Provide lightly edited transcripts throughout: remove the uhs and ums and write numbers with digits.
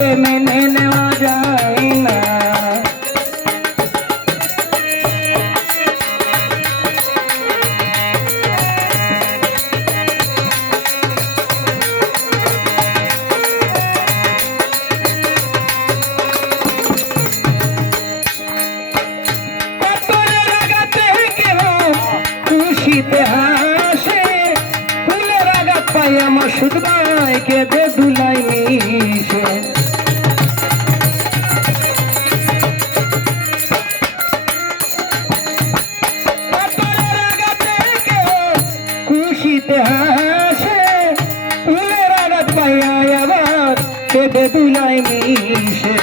মেনে নেওয়া যায় না। খুশিতে হাসে ফুলের আঘাত পাই আমার সুদ ভাই কেঁদে ধুলাই মিশে। খুশিতে হাসে ফুলের আঘাত পাই আবার কেঁদে ধুলাই মিশে।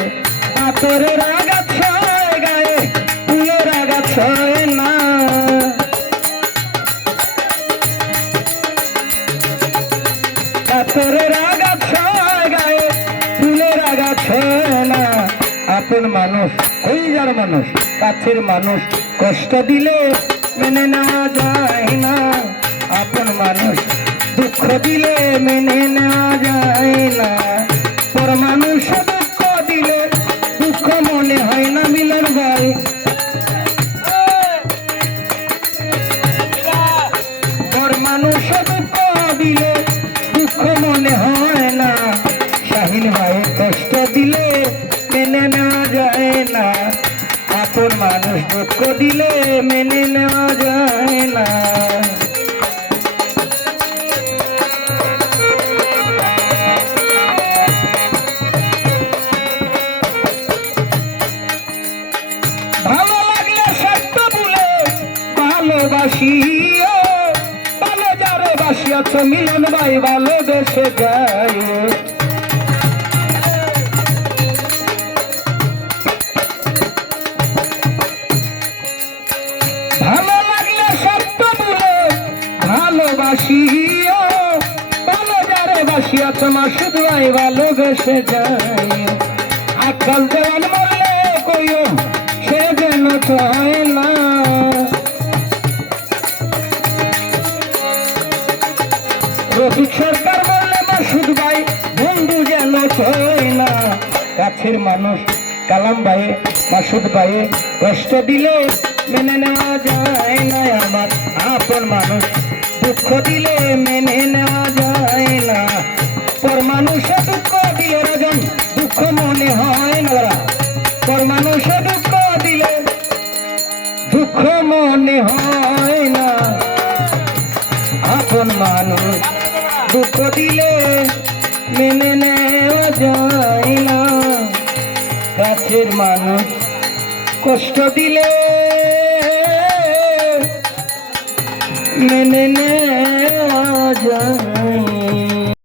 পাথরের আঘাত সয় গায়ে ফুলের আঘাত সয় না। পাথরের আঘাত সয় গায়ে ফুলের আঘাত সয় না। আপন মানুষ কইজার মানুষ কাছের মানুষ কষ্ট দিলে মেনে নেওয়া যায় না। আপন মানুষ দুঃখ দিলে মেনে নেওয়া যায় না। পর মানুষ দুঃখ দিলে দুঃখ মনে হয় না মিলন ভাই। পর মানুষ দুঃখ দিলে দুঃখ মনে হয় না। শাহিন ভাই কষ্ট দিলে মেনে নেওয়া যায় না। আপন মানুষ দুঃখ দিলে মেনে নেওয়া যায় না। ভালো লাগলে সত্য বলে ভালোবাসিও ভালো যারে বাসিয়াছ মিলন ভাই ভালোবেসে যায়। ভালো লাগলে সত্য বলে ভালোবাসিও ভালো যারে বাসিয়াছ মাসুদ ভাই ভালোবেসে যায়। আকাল দেওয়ান বললে কইও সে যেন চায় না। রফিক সরকার বললে মাসুদ ভাই বন্ধু যেন চায় না। কাছের মানুষ কালাম ভাই মাসুদ ভাই কষ্ট দিলে মেনে নেওয়া যায় না। আমার আপন মানুষ দুঃখ দিলে মেনে নেওয়া যায় না। পর মানুষ দুঃখ দিলে রাজন দুঃখ মনে হয় না। পর মানুষ দুঃখ দিলে দুঃখ মনে হয় না। আপন মানুষ দুঃখ দিলে মেনে নেওয়া যায় না। কাছের মানুষ কষ্ট দিলে মেনে নেওয়া যায়।